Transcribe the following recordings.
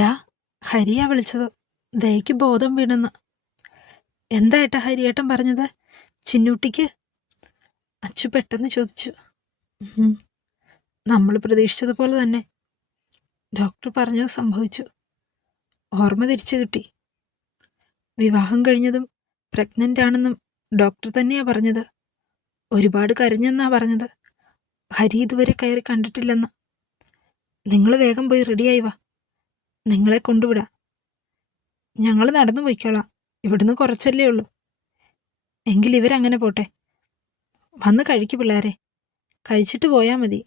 ഡാ ഹരിയാ വിളിച്ചത്. ദയക്ക് ബോധം വീണെന്ന് എന്തായിട്ടാ ഹരിയേട്ടൻ പറഞ്ഞത്? ചിന്നൂട്ടിക്ക്? അച്ചു പെട്ടെന്ന് ചോദിച്ചു. നമ്മൾ പ്രതീക്ഷിച്ചതുപോലെ തന്നെ. ഡോക്ടർ പറഞ്ഞത് സംഭവിച്ചു. ഓർമ്മ തിരിച്ചു കിട്ടി. വിവാഹം കഴിഞ്ഞതും പ്രഗ്നന്റ് ആണെന്നും ഡോക്ടർ തന്നെയാ പറഞ്ഞത്. ഒരുപാട് കരഞ്ഞെന്നാ പറഞ്ഞത്. ഹരി ഇതുവരെ കയറി കണ്ടിട്ടില്ലെന്ന്. നിങ്ങൾ വേഗം പോയി റെഡിയായി വാ. നിങ്ങളെ കൊണ്ടുവിടാം. ഞങ്ങൾ നടന്നു പോയിക്കോളാം. ഇവിടുന്ന് കുറച്ചല്ലേ ഉള്ളൂ. എങ്കിൽ ഇവരങ്ങനെ പോട്ടെ. വന്ന് കഴിക്കു പിള്ളേരെ. കഴിച്ചിട്ട് പോയാൽ മതി.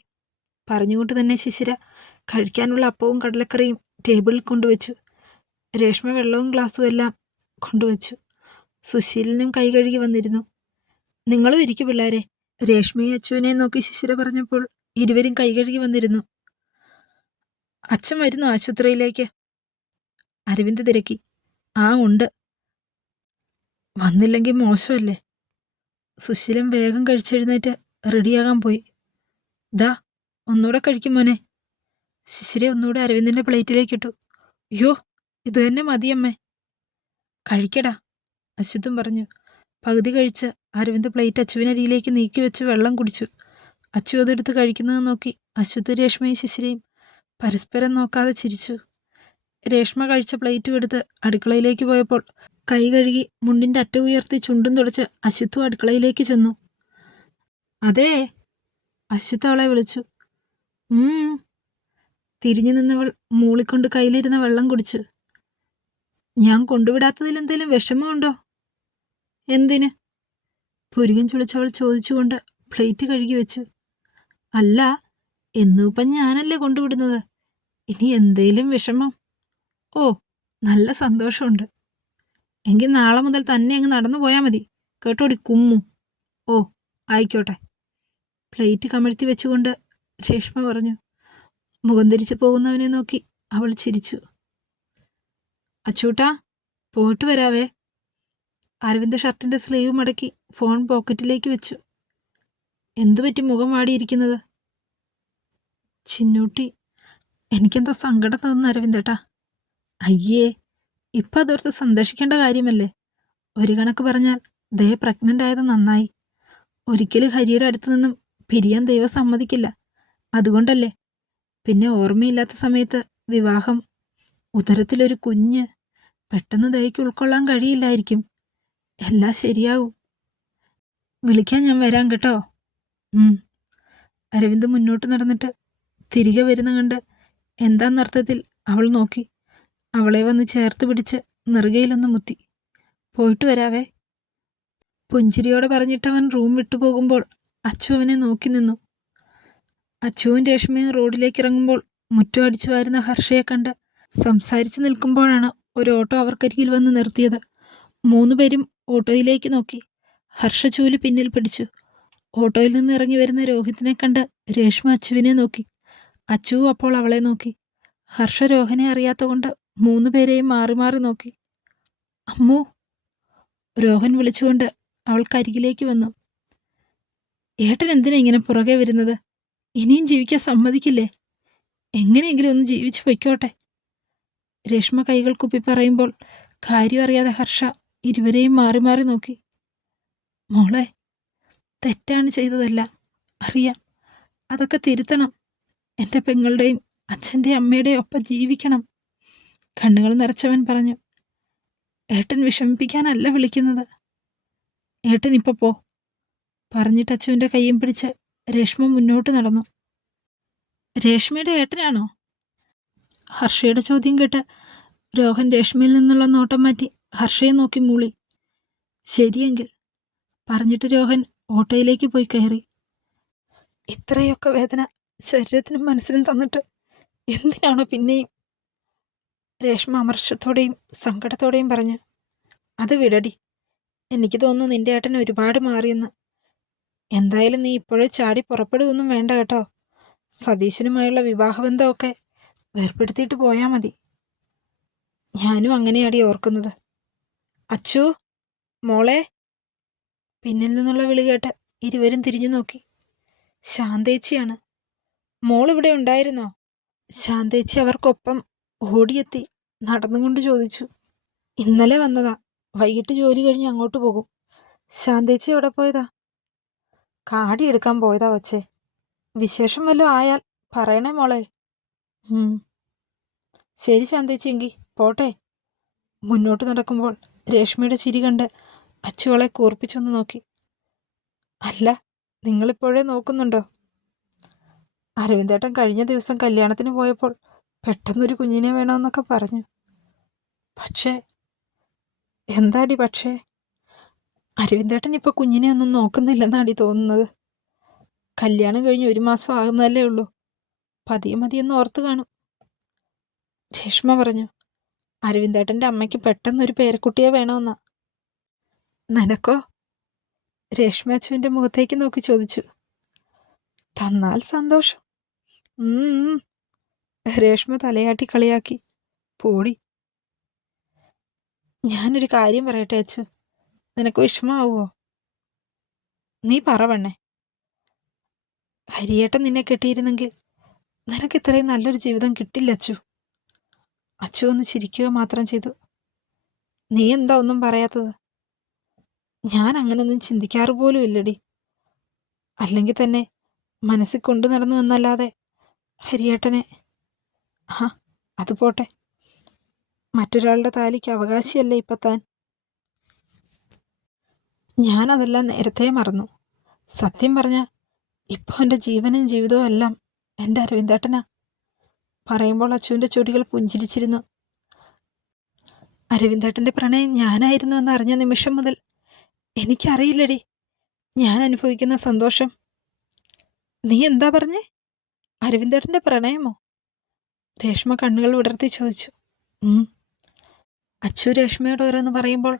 പറഞ്ഞുകൊണ്ട് തന്നെ ശിശിര കഴിക്കാനുള്ള അപ്പവും കടലക്കറിയും ടേബിളിൽ കൊണ്ടുവച്ചു. രേഷ്മ വെള്ളവും ഗ്ലാസ്സും എല്ലാം കൊണ്ടുവച്ചു. സുശീലനും കൈ കഴുകി വന്നിരുന്നു. നിങ്ങളും ഇരിക്കു പിള്ളേരെ. രേഷ്മയെ അച്ചുവിനെ നോക്കി ശിശിര പറഞ്ഞപ്പോൾ ഇരുവരും കൈ കഴുകി വന്നിരുന്നു. അച്ഛൻ വരുന്നു ആശുപത്രിയിലേക്ക്. അരവിന്ദ് തിരക്കി. ആ ഉണ്ട്. വന്നില്ലെങ്കിൽ മോശമല്ലേ? സുശീലൻ വേഗം കഴിച്ചെഴുന്നേറ്റ് റെഡിയാകാൻ പോയി. ദാ ഒന്നുകൂടെ കഴിക്കും മോനെ. ശിശിരെ ഒന്നുകൂടെ അരവിന്ദിന്റെ പ്ലേറ്റിലേക്ക് ഇട്ടു. അയ്യോ ഇത് തന്നെ മതിയമ്മേ കഴിക്കടാ അശ്വത്തും പറഞ്ഞു. പകുതി കഴിച്ച് അരവിന്ദ് പ്ലേറ്റ് അച്ചുവിനരിയിലേക്ക് നീക്കി വെച്ച് വെള്ളം കുടിച്ചു. അച്ചു അതെടുത്ത് കഴിക്കുന്നത് നോക്കി അശ്വത്ത് രേഷ്മയും ശിശിരയും പരസ്പരം നോക്കാതെ ചിരിച്ചു. രേഷ്മ കഴിച്ച പ്ലേറ്റും എടുത്ത് അടുക്കളയിലേക്ക് പോയപ്പോൾ കൈ കഴുകി മുണ്ടിന്റെ അറ്റ ഉയർത്തി ചുണ്ടും തുടച്ച് അശ്വത്തു അടുക്കളയിലേക്ക് ചെന്നു. അതേ അശ്വത്ത് അവളെ വിളിച്ചു. തിരിഞ്ഞു നിന്നവൾ മൂളിക്കൊണ്ട് കയ്യിലിരുന്ന വെള്ളം കുടിച്ചു. ഞാൻ കൊണ്ടുവിടാത്തതിൽ എന്തെങ്കിലും വിഷമമുണ്ടോ? എന്തിന്? പുരുകൻ ചുളിച്ചവൾ ചോദിച്ചുകൊണ്ട് പ്ലേറ്റ് കഴുകി വെച്ചു. അല്ല എന്നൂപ്പം ഞാനല്ലേ കൊണ്ടുവിടുന്നത്? ഇനി എന്തേലും വിഷമം? ഓ നല്ല സന്തോഷമുണ്ട്. എങ്കിൽ നാളെ മുതൽ തന്നെ അങ്ങ് നടന്നു പോയാൽ മതി. കേട്ടോടി കുമ്മു. ഓ ആയിക്കോട്ടെ. പ്ലേറ്റ് കമഴ്ത്തി വെച്ചുകൊണ്ട് രേഷ്മ പറഞ്ഞു. മുഖം തിരിച്ചു പോകുന്നവനെ നോക്കി അവൾ ചിരിച്ചു. അച്ചൂട്ടാ പോയിട്ട് വരാവേ. അരവിന്ദ് ഷർട്ടിന്റെ സ്ലീവ് മടക്കി ഫോൺ പോക്കറ്റിലേക്ക് വെച്ചു. എന്തു പറ്റി മുഖം വാടിയിരിക്കുന്നത്? ചിന്നൂട്ടി എനിക്കെന്തോ സങ്കടം തോന്നുന്നു അരവിന്ദേട്ടാ അയ്യേ ഇപ്പം അതോർത്ത് സന്തോഷിക്കേണ്ട കാര്യമല്ലേ? ഒരു കണക്ക് പറഞ്ഞാൽ ദയ പ്രഗ്നന്റ് ആയത് നന്നായി. ഒരിക്കലും ഹരിയുടെ അടുത്ത് നിന്നും പിരിയാൻ ദൈവം സമ്മതിക്കില്ല. അതുകൊണ്ടല്ലേ? പിന്നെ ഓർമ്മയില്ലാത്ത സമയത്ത് വിവാഹം. ഉദരത്തിലൊരു കുഞ്ഞ്. പെട്ടെന്ന് ദയക്ക് ഉൾക്കൊള്ളാൻ കഴിയില്ലായിരിക്കും. എല്ലാം ശരിയാവും. വിളിക്കാൻ ഞാൻ വരാം കേട്ടോ. അരവിന്ദ് മുന്നോട്ട് നടന്നിട്ട് തിരികെ വരുന്ന കണ്ട് എന്താന്നർത്ഥത്തിൽ അവൾ നോക്കി. അവളെ വന്ന് ചേർത്ത് പിടിച്ച് നെറുകയിലൊന്ന് മുത്തി. പോയിട്ട് വരാവേ. പുഞ്ചിരിയോടെ പറഞ്ഞിട്ടവൻ റൂം വിട്ടു പോകുമ്പോൾ അച്ചു അവനെ നോക്കി നിന്നു. അച്ചുവും രേഷ്മയും റോഡിലേക്ക് ഇറങ്ങുമ്പോൾ മുറ്റം അടിച്ചു വാരുന്ന ഹർഷയെ കണ്ട് സംസാരിച്ചു നിൽക്കുമ്പോഴാണ് ഒരു ഓട്ടോ അവർക്കരികിൽ വന്ന് നിർത്തിയത്. മൂന്നുപേരും ഓട്ടോയിലേക്ക് നോക്കി. ഹർഷ ചൂൽ പിന്നിൽ പിടിച്ചു. ഓട്ടോയിൽ നിന്ന് ഇറങ്ങി വരുന്ന രോഹിത്തിനെ കണ്ട് രേഷ്മ അച്ചുവിനെ നോക്കി. അച്ചു അപ്പോൾ അവളെ നോക്കി. ഹർഷ രോഹിനെ അറിയാത്ത കൊണ്ട് മൂന്നുപേരെയും മാറി മാറി നോക്കി. അമ്മു രോഹൻ വിളിച്ചുകൊണ്ട് അവൾക്കരികിലേക്ക് വന്നു. ഏട്ടൻ എന്തിനാ ഇങ്ങനെ പുറകെ വരുന്നത്? ഇനിയും ജീവിക്കാൻ സമ്മതിക്കില്ലേ? എങ്ങനെയെങ്കിലും ഒന്ന് ജീവിച്ചു പൊയ്ക്കോട്ടെ. രേഷ്മ കൈകൾ കുപ്പി പറയുമ്പോൾ കാര്യം അറിയാതെ ഹർഷ ഇരുവരെയും മാറി മാറി നോക്കി. മോളെ തെറ്റാണ് ചെയ്തതല്ല. അറിയാം. അതൊക്കെ തിരുത്തണം. എന്റെ പെങ്ങളുടെയും അച്ഛന്റെയും അമ്മയുടെയും ഒപ്പം ജീവിക്കണം. കണ്ണുകൾ നിറച്ചവൻ പറഞ്ഞു ഏട്ടൻ വിഷമിപ്പിക്കാനല്ല വിളിക്കുന്നത്. ഏട്ടൻ ഇപ്പൊ പോ. പറഞ്ഞിട്ട് അച്ചുവിന്റെ കയ്യും പിടിച്ച് രേഷ്മ മുന്നോട്ട് നടന്നു. രേഷ്മയുടെ ഏട്ടനാണോ? ഹർഷയുടെ ചോദ്യം കേട്ട് രോഹൻ രേഷ്മയിൽ നിന്നുള്ള നോട്ടം മാറ്റി ഹർഷയെ നോക്കി മൂളി. ശരിയെങ്കിൽ പറഞ്ഞിട്ട് രോഹൻ ഓട്ടോയിലേക്ക് പോയി കയറി. ഇത്രയൊക്കെ വേദന ശരീരത്തിനും മനസ്സിനും തന്നിട്ട് എന്തിനാണോ പിന്നെയും രേഷ്മ അമർഷത്തോടെയും സങ്കടത്തോടെയും പറഞ്ഞു അത് വിടടി. എനിക്ക് തോന്നുന്നു നിന്റെ ഏട്ടൻ ഒരുപാട് മാറിയെന്ന്. എന്തായാലും നീ ഇപ്പോഴേ ചാടി പുറപ്പെടുകയൊന്നും വേണ്ട കേട്ടോ. സതീശനുമായുള്ള വിവാഹബന്ധമൊക്കെ വേർപ്പെടുത്തിയിട്ട് പോയാൽ മതി. ഞാനും അങ്ങനെയാടി ഓർക്കുന്നത്. അച്ചു മോളെ. പിന്നിൽ നിന്നുള്ള വിളി കേട്ട് ഇരുവരും തിരിഞ്ഞു നോക്കി. ശാന്തേച്ചിയാണ്. മോൾ ഇവിടെ ഉണ്ടായിരുന്നോ? ശാന്തേച്ചി അവർക്കൊപ്പം ഓടിയെത്തി നടന്നുകൊണ്ട് ചോദിച്ചു ഇന്നലെ വന്നതാ. വൈകിട്ട് ജോലി കഴിഞ്ഞ് അങ്ങോട്ട് പോകും. ശാന്തേച്ചി എവിടെ പോയതാ? കാടി എടുക്കാൻ പോയതാ വച്ചേ വിശേഷം വല്ലതും ആയാൽ പറയണേ മോളെ. ശരി ശാന്തേച്ചി എങ്കി പോട്ടെ. മുന്നോട്ട് നടക്കുമ്പോൾ രേഷ്മയുടെ ചിരി കണ്ട് അച്ചുവളെ കൂർപ്പിച്ചൊന്ന് നോക്കി. അല്ല നിങ്ങളിപ്പോഴേ നോക്കുന്നുണ്ടോ? അരവിന്ദേട്ടൻ കഴിഞ്ഞ ദിവസം കല്യാണത്തിന് പോയപ്പോൾ പെട്ടെന്നൊരു കുഞ്ഞിനെ വേണമെന്നൊക്കെ പറഞ്ഞു. പക്ഷേ എന്താടി പക്ഷേ? അരവിന്ദേട്ടൻ ഇപ്പോൾ കുഞ്ഞിനെ ഒന്നും നോക്കുന്നില്ലെന്നാടി തോന്നുന്നത്. കല്യാണം കഴിഞ്ഞ് ഒരു മാസം ആകുന്നതല്ലേ ഉള്ളൂ. പതിയെ മതിയെന്ന് ഓർത്ത് കാണും. രേഷ്മ പറഞ്ഞു അരവിന്ദേട്ടന്റെ അമ്മയ്ക്ക് പെട്ടെന്നൊരു പേരക്കുട്ടിയെ വേണമെന്നാ നിനക്കോ? രേഷ്മ അച്ചുവിന്റെ മുഖത്തേക്ക് നോക്കി ചോദിച്ചു. തന്നാൽ സന്തോഷം. രേഷ്മ തലയാട്ടി കളിയാക്കി. പോടി. ഞാനൊരു കാര്യം പറയട്ടെ അച്ചു നിനക്ക് വിഷമാവുമോ നീ പറ പെണ്ണേ. ഹരിയേട്ടൻ നിന്നെ കെട്ടിയിരുന്നെങ്കിൽ നിനക്ക് ഇത്രയും നല്ലൊരു ജീവിതം കിട്ടില്ല അച്ചു. അച്ചു ഒന്ന് ചിരിക്കുക മാത്രം ചെയ്തു. നീ എന്താ ഒന്നും പറയാത്തത്? ഞാൻ അങ്ങനൊന്നും ചിന്തിക്കാറ് പോലും ഇല്ലടി. അല്ലെങ്കിൽ തന്നെ മനസ്സിൽ കൊണ്ടു നടന്നു എന്നല്ലാതെ ഹരിയേട്ടനെ ആ അത് പോട്ടെ. മറ്റൊരാളുടെ താലിക്ക് അവകാശിയല്ലേ ഇപ്പം താൻ ഞാനതെല്ലാം നേരത്തെ മറന്നു. സത്യം പറഞ്ഞ ഇപ്പോൾ എന്റെ ജീവനും ജീവിതവും എല്ലാം എന്റെ അരവിന്ദേട്ടനാ. പറയുമ്പോൾ അച്ചുവിന്റെ ചുടികൾ പുഞ്ചിരിച്ചിരുന്നു. അരവിന്ദേട്ടന്റെ പ്രണയം ഞാനായിരുന്നു എന്ന് അറിഞ്ഞ നിമിഷം മുതൽ എനിക്കറിയില്ലടി. ഞാൻ അനുഭവിക്കുന്ന സന്തോഷം. നീ എന്താ പറഞ്ഞേ? അരവിന്ദേട്ടന്റെ പ്രണയമോ? രേഷ്മ കണ്ണുകൾ വിടർത്തി ചോദിച്ചു. അച്ചു രേഷ്മയോട് ഓരോന്ന് പറയുമ്പോൾ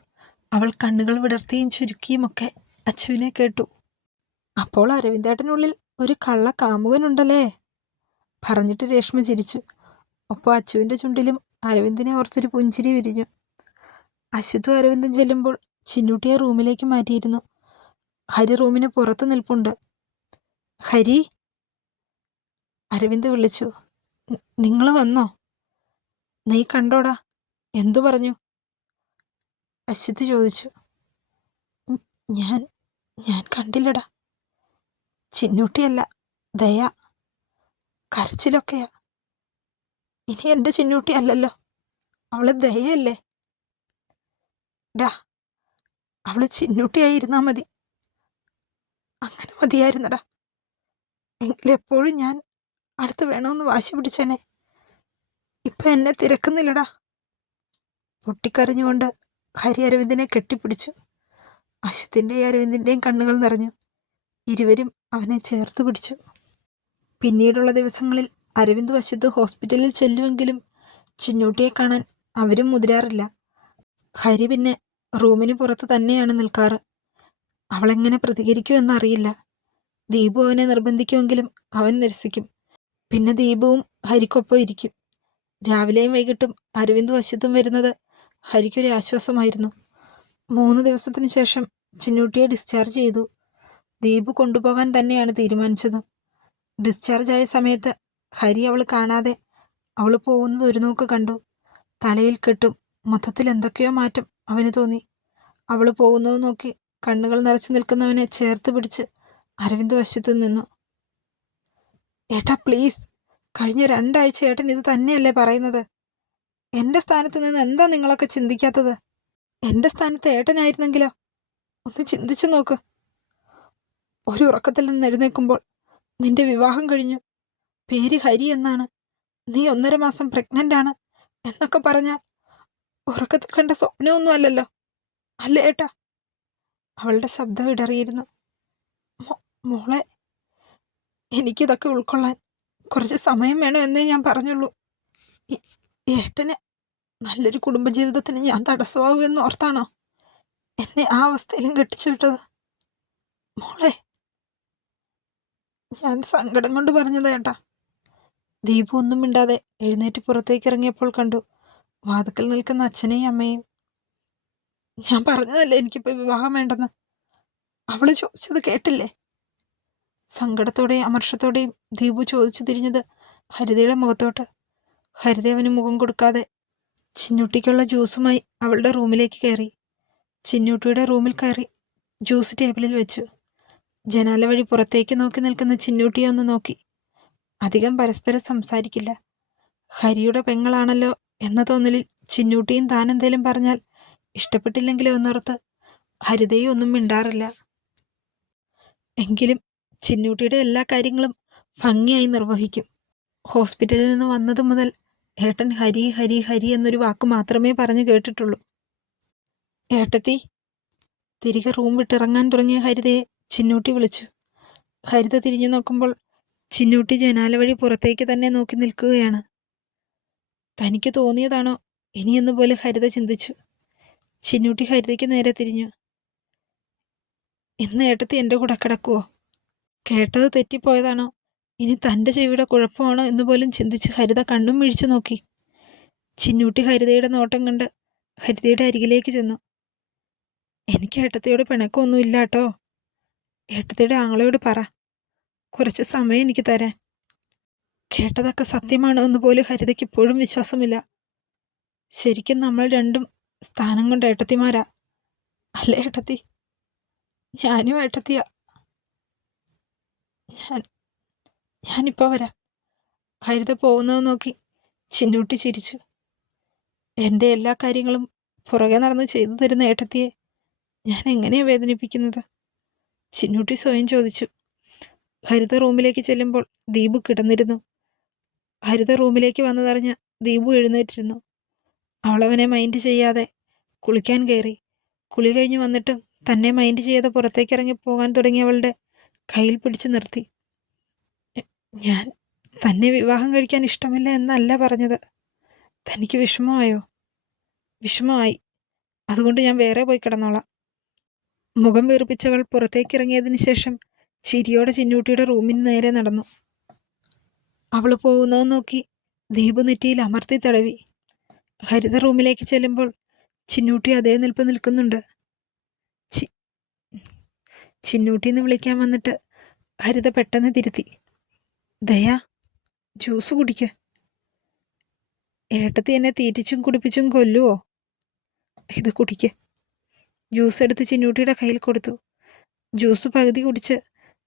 അവൾ കണ്ണുകൾ വിടർത്തിയും ചുരുക്കിയും ഒക്കെ അച്ചുവിനെ കേട്ടു. അപ്പോൾ അരവിന്ദേട്ടനുള്ളിൽ ഒരു കള്ള കാമുകനുണ്ടല്ലേ? പറഞ്ഞിട്ട് രേഷ്മ ചിരിച്ചു. ഒപ്പം അച്ചുവിന്റെ ചുണ്ടിലും അരവിന്ദിനെ ഓർത്തൊരു പുഞ്ചിരി വിരിഞ്ഞു. അശുദ്ധു അരവിന്ദൻ ചെല്ലുമ്പോൾ ചിന്നൂട്ടിയെ റൂമിലേക്ക് മാറ്റിയിരുന്നു. ഹരി റൂമിന് പുറത്ത് നിൽപ്പുണ്ട്. ഹരി? അരവിന്ദ് വിളിച്ചു. നിങ്ങൾ വന്നോ? നീ കണ്ടോടാ. എന്തു പറഞ്ഞു? അശ്വതി ചോദിച്ചു. ഞാൻ ഞാൻ കണ്ടില്ലടാ. ചിന്നൂട്ടിയല്ല ദയ. കരച്ചിലൊക്കെയാ. ഇനി എന്റെ ചിന്നൂട്ടി അല്ലല്ലോ. അവൾ ദയയല്ലേ? ഡാ അവൾ ചിന്നൂട്ടിയായിരുന്നാ മതി. അങ്ങനെ മതിയായിരുന്നടാ. എങ്കിലെപ്പോഴും ഞാൻ അടുത്ത് വേണമെന്ന് വാശി പിടിച്ചേനെ. ഇപ്പൊ എന്നെ തിരക്കുന്നില്ലടാ. പൊട്ടിക്കരഞ്ഞുകൊണ്ട് ഹരി അരവിന്ദിനെ കെട്ടിപ്പിടിച്ചു. അശ്വത്തിന്റെയും അരവിന്ദിന്റെയും കണ്ണുകൾ നിറഞ്ഞു. ഇരുവരും അവനെ ചേർത്ത് പിടിച്ചു. പിന്നീടുള്ള ദിവസങ്ങളിൽ അരവിന്ദ് അശ്വത്ത് ഹോസ്പിറ്റലിൽ ചെല്ലുമെങ്കിലും ചിന്നൂട്ടിയെ കാണാൻ അവരും മുതിരാറില്ല. ഹരി പിന്നെ റൂമിന് പുറത്ത് തന്നെയാണ് നിൽക്കാറ്. അവളെങ്ങനെ പ്രതികരിക്കുമെന്നറിയില്ല ദീപു അവനെ നിർബന്ധിക്കുമെങ്കിലും അവൻ നിരസിക്കും. പിന്നെ ദീപവും ഹരിക്കൊപ്പം ഇരിക്കും രാവിലെയും വൈകിട്ടും അരവിന്ദും വശത്തും വരുന്നത് ഹരിക്കൊരു ആശ്വാസമായിരുന്നു. മൂന്ന് ദിവസത്തിന് ശേഷം ചിന്നൂട്ടിയെ ഡിസ്ചാർജ് ചെയ്തു. ദീപു കൊണ്ടുപോകാൻ തന്നെയാണ് തീരുമാനിച്ചത്. ഡിസ്ചാർജ് ആയ സമയത്ത് ഹരി അവൾ കാണാതെ അവൾ പോകുന്നത് ഒരു നോക്ക് കണ്ടു. തലയിൽ കെട്ടും മൊത്തത്തിൽ എന്തൊക്കെയോ മാറ്റം അവന് തോന്നി. അവൾ പോകുന്നത് നോക്കി കണ്ണുകൾ നിറച്ചു നിൽക്കുന്നവനെ ചേർത്ത് പിടിച്ച് അരവിന്ദ് വശത്തു നിന്നു. ഏട്ടാ പ്ലീസ്. കഴിഞ്ഞ രണ്ടാഴ്ച ഏട്ടൻ ഇത് തന്നെയല്ലേ പറയുന്നത്? എന്റെ സ്ഥാനത്ത് നിന്ന് എന്താ നിങ്ങളൊക്കെ ചിന്തിക്കാത്തത്? എന്റെ സ്ഥാനത്ത് ഏട്ടനായിരുന്നെങ്കിലോ? ഒന്ന് ചിന്തിച്ചു നോക്ക്. ഒരു ഉറക്കത്തിൽ നിന്ന് എഴുന്നേൽക്കുമ്പോൾ നിന്റെ വിവാഹം കഴിഞ്ഞു. പേര് ഹരി എന്നാണ്. നീ ഒന്നര മാസം പ്രഗ്നന്റ് ആണ് എന്നൊക്കെ പറഞ്ഞാൽ ഉറക്കത്തിൽ കണ്ട സ്വപ്നമൊന്നും അല്ലല്ലോ. അല്ലേ ഏട്ടാ? അവളുടെ ശബ്ദം ഇടറിയിരുന്നു. "മോ- മോളെ എനിക്കിതൊക്കെ ഉൾക്കൊള്ളാൻ കുറച്ച് സമയം വേണം എന്നേ ഞാൻ പറഞ്ഞുള്ളൂ. ഏട്ടന് നല്ലൊരു കുടുംബജീവിതത്തിന് ഞാൻ തടസ്സമാകും എന്ന് ഓർത്താണോ? എന്നെ ആ അവസ്ഥയിലും കെട്ടിച്ചു വിട്ടത്. മോളെ ഞാൻ സങ്കടം കൊണ്ട് പറഞ്ഞതാ ഏട്ടാ. ദീപു ഒന്നും മിണ്ടാതെ എഴുന്നേറ്റ് പുറത്തേക്ക് ഇറങ്ങിയപ്പോൾ കണ്ടു വാതുക്കൽ നിൽക്കുന്ന അച്ഛനെയും അമ്മയും ഞാൻ പറഞ്ഞതല്ലേ എനിക്കിപ്പോൾ വിവാഹം വേണ്ടെന്ന്? അവൾ ചോദിച്ചത് കേട്ടില്ലേ? സങ്കടത്തോടെയും അമർഷത്തോടെയും ദീപു ചോദിച്ചു തിരിഞ്ഞത് ഹരിതയുടെ മുഖത്തോട്ട്. ഹരിത അവന് മുഖം കൊടുക്കാതെ ചിന്നൂട്ടിക്കുള്ള ജ്യൂസുമായി അവളുടെ റൂമിലേക്ക് കയറി. ചിന്നൂട്ടിയുടെ റൂമിൽ കയറി ജ്യൂസ് ടേബിളിൽ വെച്ചു. ജനാല വഴി പുറത്തേക്ക് നോക്കി നിൽക്കുന്ന ചിന്നൂട്ടിയെ ഒന്ന് നോക്കി. അധികം പരസ്പരം സംസാരിക്കില്ല. ഹരിയുടെ പെങ്ങളാണല്ലോ എന്ന തോന്നലിൽ ചിന്നൂട്ടിയും താൻ എന്തേലും പറഞ്ഞാൽ ഇഷ്ടപ്പെട്ടില്ലെങ്കിലും എന്നോർത്ത് ഹരിതയും ഒന്നും മിണ്ടാറില്ല. എങ്കിലും ചിന്നൂട്ടിയുടെ എല്ലാ കാര്യങ്ങളും ഭംഗിയായി നിർവഹിക്കും. ഹോസ്പിറ്റലിൽ നിന്ന് വന്നത് മുതൽ ഏട്ടൻ ഹരി ഹരി ഹരി എന്നൊരു വാക്ക് മാത്രമേ പറഞ്ഞു കേട്ടിട്ടുള്ളൂ. ഏട്ടത്തി തിരികെ റൂം വിട്ടിറങ്ങാൻ തുടങ്ങിയ ഹരിതയെ ചിന്നൂട്ടി വിളിച്ചു. ഹരിത തിരിഞ്ഞു നോക്കുമ്പോൾ ചിന്നൂട്ടി ജനാല വഴി പുറത്തേക്ക് തന്നെ നോക്കി നിൽക്കുകയാണ്. തനിക്ക് തോന്നിയതാണോ ഇനിയെന്ന് പോലെ ഹരിത ചിന്തിച്ചു. ചിന്നൂട്ടി ഹരിതയ്ക്ക് നേരെ തിരിഞ്ഞു. ഇന്ന് ഏട്ടത്തി എന്റെ കൂടെ കിടക്കുവോ? കേട്ടത് തെറ്റിപ്പോയതാണോ? ഇനി തന്റെ ചെവിയുടെ കുഴപ്പമാണോ എന്ന് പോലും ചിന്തിച്ച് ഹരിത കണ്ണും മിഴിച്ചു നോക്കി. ചിന്നൂട്ടി ഹരിതയുടെ നോട്ടം കണ്ട് ഹരിതയുടെ അരികിലേക്ക് ചെന്നു. എനിക്ക് ഏട്ടത്തിയോട് പിണക്കമൊന്നുമില്ല കേട്ടോ. ഏട്ടത്തിയുടെ ആങ്ങളയോട് പറ. കുറച്ച് സമയം എനിക്ക് തരാൻ. കേട്ടതൊക്കെ സത്യമാണോ എന്ന് പോലും ഹരിതയ്ക്ക് ഇപ്പോഴും വിശ്വാസമില്ല. ശരിക്കും നമ്മൾ രണ്ടും സ്ഥാനം കൊണ്ട് ഏട്ടത്തിമാരാ. അല്ലേ ഏട്ടത്തി? ഞാനും ഏട്ടത്തിയാ. ഞാൻ ഞാനിപ്പോ വരാം. ഹരിത പോകുന്നത് നോക്കി ചിന്നൂട്ടി ചിരിച്ചു. എന്റെ എല്ലാ കാര്യങ്ങളും പുറകെ നടന്ന് ചെയ്തു തരുന്ന ഏട്ടത്തിയെ ഞാൻ എങ്ങനെയാ വേദനിപ്പിക്കുന്നത്? ചിന്നൂട്ടി സ്വയം ചോദിച്ചു. ഹരിത റൂമിലേക്ക് ചെല്ലുമ്പോൾ ദീപു കിടന്നിരുന്നു. ഹരിത റൂമിലേക്ക് വന്നതറിഞ്ഞ ദീപു എഴുന്നേറ്റിരുന്നു. അവളവനെ മൈൻഡ് ചെയ്യാതെ കുളിക്കാൻ കയറി. കുളി കഴിഞ്ഞ് വന്നിട്ടും തന്നെ മൈൻഡ് ചെയ്യാതെ പുറത്തേക്ക് ഇറങ്ങി പോകാൻ തുടങ്ങിയവളുടെ കയ്യിൽ പിടിച്ചു നിർത്തി. ഞാൻ തന്നെ വിവാഹം കഴിക്കാൻ ഇഷ്ടമില്ല എന്നല്ല പറഞ്ഞത്. തനിക്ക് വിഷമമായോ? വിഷമമായി. അതുകൊണ്ട് ഞാൻ വേറെ പോയി കിടന്നോളാം. മുഖം വീർപ്പിച്ചവൾ പുറത്തേക്ക് ഇറങ്ങിയതിന് ശേഷം ചിരിയോടെ ചിന്നൂട്ടിയുടെ റൂമിന് നേരെ നടന്നു. അവൾ പോകുന്നത് നോക്കി ദീപു നെറ്റിയിൽ അമർത്തി തടവി. ഹരിത റൂമിലേക്ക് ചെല്ലുമ്പോൾ ചിന്നൂട്ടി അതേ നിൽപ്പ് നിൽക്കുന്നുണ്ട്. ചിന്നൂട്ടി എന്ന് വിളിക്കാൻ വന്നിട്ട് ഹരിത പെട്ടെന്ന് തിരുത്തി. ദയാ ജ്യൂസ് കുടിക്ക. ഏട്ടത്തി എന്നെ തീറ്റിച്ചും കുടിപ്പിച്ചും കൊല്ലുവോ? ഇത് കുടിക്ക്. ജ്യൂസ് എടുത്ത് ചിന്നൂട്ടിയുടെ കയ്യിൽ കൊടുത്തു. ജ്യൂസ് പകുതി കുടിച്ച്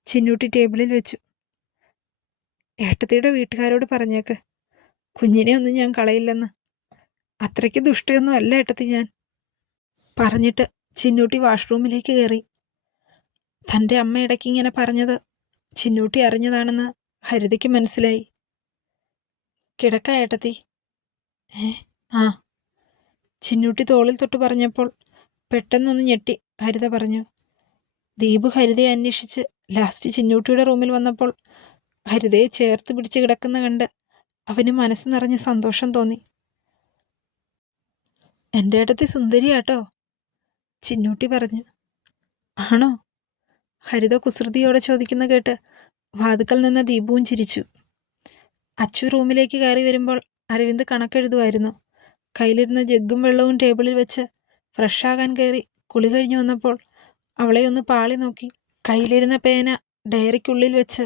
ചിന്നൂട്ടി ടേബിളിൽ വെച്ചു. ഏട്ടത്തിയുടെ വീട്ടുകാരോട് പറഞ്ഞേക്ക്. കുഞ്ഞിനെ ഒന്നും ഞാൻ കളയില്ലെന്ന്. അത്രയ്ക്ക് ദുഷ്ടയൊന്നും അല്ല ഏട്ടത്തി ഞാൻ. പറഞ്ഞിട്ട് ചിന്നൂട്ടി വാഷ്റൂമിലേക്ക് കയറി. തന്റെ അമ്മ ഇടയ്ക്ക് ഇങ്ങനെ പറഞ്ഞത് ചിന്നൂട്ടി അറിഞ്ഞതാണെന്ന് ഹരിതയ്ക്ക് മനസ്സിലായി. കിടക്ക ഏട്ടത്തി ഏ ആ. ചിന്നൂട്ടി തോളിൽ തൊട്ട് പറഞ്ഞപ്പോൾ പെട്ടെന്നൊന്ന് ഞെട്ടി ഹരിത പറഞ്ഞു. ദീപു ഹരിതയെ അന്വേഷിച്ച് ലാസ്റ്റ് ചിന്നൂട്ടിയുടെ റൂമിൽ വന്നപ്പോൾ ഹരിതയെ ചേർത്ത് പിടിച്ച് കിടക്കുന്ന കണ്ട് അവന് മനസ്സ് നിറഞ്ഞ് സന്തോഷം തോന്നി. എന്റെ ഏട്ടത്തി സുന്ദരിയാട്ടോ ചിന്നൂട്ടി പറഞ്ഞു. ആണോ? ഹരിത കുസൃതിയോടെ ചോദിക്കുന്ന കേട്ട് വാതുക്കൽ നിന്ന ദീപുവും ചിരിച്ചു. അച്ചു റൂമിലേക്ക് കയറി വരുമ്പോൾ അരവിന്ദ് കണക്കെഴുതുമായിരുന്നു. കയ്യിലിരുന്ന ജഗ്ഗും വെള്ളവും ടേബിളിൽ വെച്ച് ഫ്രഷാകാൻ കയറി കുളി കഴിഞ്ഞു വന്നപ്പോൾ അവളെ ഒന്ന് പാളി നോക്കി. കയ്യിലിരുന്ന പേന ഡയറിക്കുള്ളിൽ വെച്ച്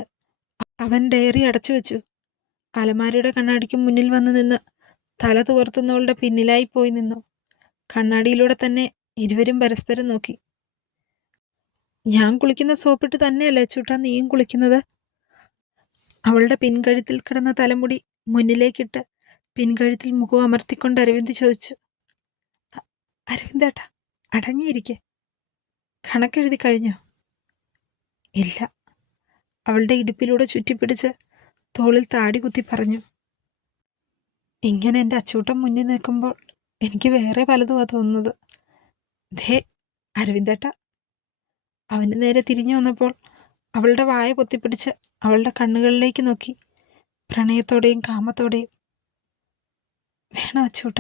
അവൻ ഡയറി അടച്ചു വെച്ചു. അലമാരയുടെ കണ്ണാടിക്ക് മുന്നിൽ വന്നു നിന്ന് തല തുവർത്തുന്നവളുടെ പിന്നിലായി പോയി നിന്നു. കണ്ണാടിയിലൂടെ തന്നെ ഇരുവരും പരസ്പരം നോക്കി. ഞാൻ കുളിക്കുന്ന സോപ്പിട്ട് തന്നെയല്ലേ ചൂട്ടാ നീയും കുളിക്കുന്നത്? അവളുടെ പിൻകഴുത്തിൽ കിടന്ന തലമുടി മുന്നിലേക്കിട്ട് പിൻകഴുത്തിൽ മുഖം അമർത്തിക്കൊണ്ട് അരവിന്ദ് ചോദിച്ചു "അ- അരവിന്ദേട്ടാ അടങ്ങിയിരിക്കെ. കണക്കെഴുതി കഴിഞ്ഞോ? ഇല്ല. അവളുടെ ഇടുപ്പിലൂടെ ചുറ്റിപ്പിടിച്ച് തോളിൽ താടി കുത്തി പറഞ്ഞു ഇങ്ങനെ എന്റെ അച്ചൂട്ടൻ മുന്നിൽ നിൽക്കുമ്പോൾ എനിക്ക് വേറെ പലതുമാണ് തോന്നുന്നത്. ദേ അരവിന്ദേട്ട അവന് നേരെ തിരിഞ്ഞു വന്നപ്പോൾ അവളുടെ വായ പൊത്തിപ്പിടിച്ച് അവളുടെ കണ്ണുകളിലേക്ക് നോക്കി. പ്രണയത്തോടെയും കാമത്തോടെയും. വേണോ അച്ചൂട്ട?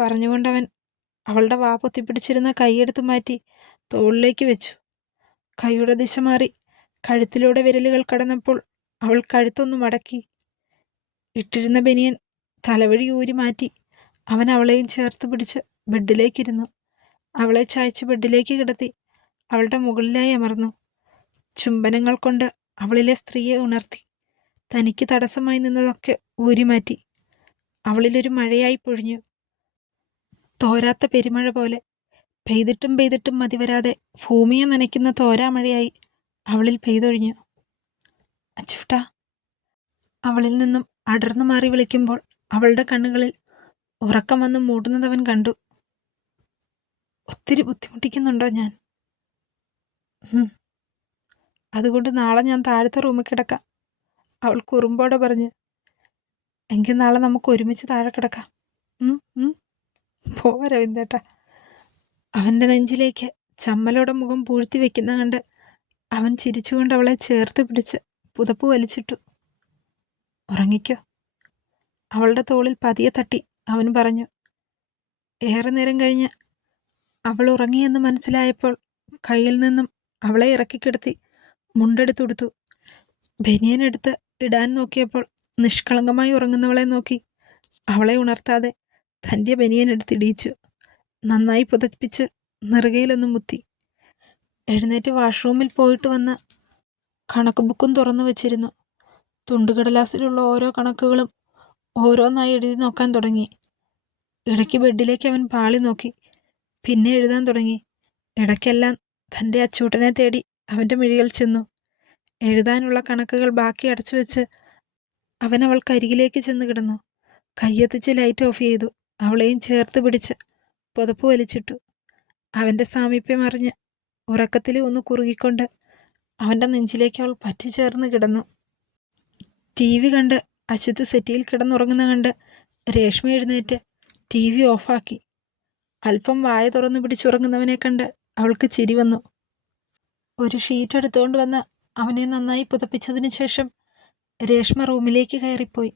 പറഞ്ഞുകൊണ്ടവൻ അവളുടെ വാ പൊത്തിപ്പിടിച്ചിരുന്ന കൈയെടുത്ത് മാറ്റി തോളിലേക്ക് വെച്ചു. കൈയുടെ ദിശ മാറി കഴുത്തിലൂടെ വിരലുകൾ കടന്നപ്പോൾ അവൾ കഴുത്തൊന്ന് മടക്കി. ഇട്ടിരുന്ന ബനിയൻ തലവഴി ഊരി മാറ്റി അവൻ അവളെയും ചേർത്ത് പിടിച്ച് ബെഡിലേക്കിരുന്നു. അവളെ ചായച്ച് ബെഡിലേക്ക് കിടത്തി. അവളുടെ മുകളിലായി അമർന്നു. ചുംബനങ്ങൾ കൊണ്ട് അവളിലെ സ്ത്രീയെ ഉണർത്തി. തനിക്ക് തടസ്സമായി നിന്നതൊക്കെ ഊരിമാറ്റി. അവളിലൊരു മഴയായി പൊഴിഞ്ഞു. തോരാത്ത പെരുമഴ പോലെ. പെയ്തിട്ടും പെയ്തിട്ടും മതിവരാതെ ഭൂമിയെ നനയ്ക്കുന്ന തോരാമഴയായി അവളിൽ പെയ്തൊഴിഞ്ഞു. അച്ചൂട്ട. അവളിൽ നിന്നും അടർന്നു മാറി വിളിക്കുമ്പോൾ അവളുടെ കണ്ണുകളിൽ ഉറക്കം വന്ന് മൂടുന്നതവൻ കണ്ടു. ഒത്തിരി ബുദ്ധിമുട്ടിക്കുന്നുണ്ടോ ഞാൻ. അതുകൊണ്ട് നാളെ ഞാൻ താഴത്തെ റൂമിൽ കിടക്കാം. അവൾ കുറുമ്പോടെ പറഞ്ഞ് എങ്കിൽ നാളെ നമുക്ക് ഒരുമിച്ച് താഴെ കിടക്കാം. ഉം, ഉം. പോ രവീന്ദ്രേട്ടാ. അവന്റെ നെഞ്ചിലേക്ക് ചമ്മലോടെ മുഖം പൂഴ്ത്തി വെക്കുന്ന കണ്ട് അവൻ ചിരിച്ചുകൊണ്ട് അവളെ ചേർത്ത് പിടിച്ച് പുതപ്പ് വലിച്ചിട്ടു. ഉറങ്ങിക്കോ. അവളുടെ തോളിൽ പതിയെ തട്ടി അവൻ പറഞ്ഞു. ഏറെ നേരം കഴിഞ്ഞ് അവൾ ഉറങ്ങിയെന്ന് മനസ്സിലായപ്പോൾ കയ്യിൽ നിന്നും അവളെ ഇറക്കിക്കിടത്തി മുണ്ടെടുത്തുടുത്തു ബനിയനെടുത്ത് ഇടാൻ നോക്കിയപ്പോൾ നിഷ്കളങ്കമായി ഉറങ്ങുന്നവളെ നോക്കി. അവളെ ഉണർത്താതെ തന്റെ ബനിയനെടുത്ത് ഇടിയിച്ചു. നന്നായി പുതപ്പിച്ച് നെറുകയിലൊന്ന് മുത്തി. എഴുന്നേറ്റ് വാഷ്റൂമിൽ പോയിട്ട് വന്ന് കണക്ക് ബുക്കും തുറന്നു വച്ചിരുന്നു. തുണ്ടുകടലാസിലുള്ള ഓരോ കണക്കുകളും ഓരോന്നായി എഴുതി നോക്കാൻ തുടങ്ങി. ഇടയ്ക്ക് ബെഡിലേക്ക് അവൻ പാളി നോക്കി. പിന്നെ എഴുതാൻ തുടങ്ങി. ഇടയ്ക്കെല്ലാം തന്റെ അച്ചൂട്ടനെ തേടി അവന്റെ മിഴികൾ ചെന്നു. എഴുതാനുള്ള കണക്കുകൾ ബാക്കി അടച്ചു വെച്ച് അവൻ അവൾക്കരികിലേക്ക് ചെന്ന് കിടന്നു. കയ്യെത്തിച്ച് ലൈറ്റ് ഓഫ് ചെയ്തു. അവളെയും ചേർത്ത് പിടിച്ച് പുതപ്പ് വലിച്ചിട്ടു. അവന്റെ സാമീപ്യം അറിഞ്ഞ് ഉറക്കത്തിൽ ഒന്ന് കുറുകിക്കൊണ്ട് അവന്റെ നെഞ്ചിലേക്ക് അവൾ പറ്റിച്ചേർന്ന് കിടന്നു. ടി വി കണ്ട് അശ്വത്ത് സെറ്റിയിൽ കിടന്നുറങ്ങുന്ന കണ്ട് രേഷ്മ എഴുന്നേറ്റ് ടി വി ഓഫാക്കി അല്പം വായ തുറന്നു പിടിച്ചുറങ്ങുന്നവനെ കണ്ട് അവൾക്ക് ചിരി വന്നു. ഒരു ഷീറ്റ് എടുത്തുകൊണ്ട് വന്ന് അവനെ നന്നായി പുതപ്പിച്ചതിന് ശേഷം രേഷ്മ റൂമിലേക്ക് കയറിപ്പോയി.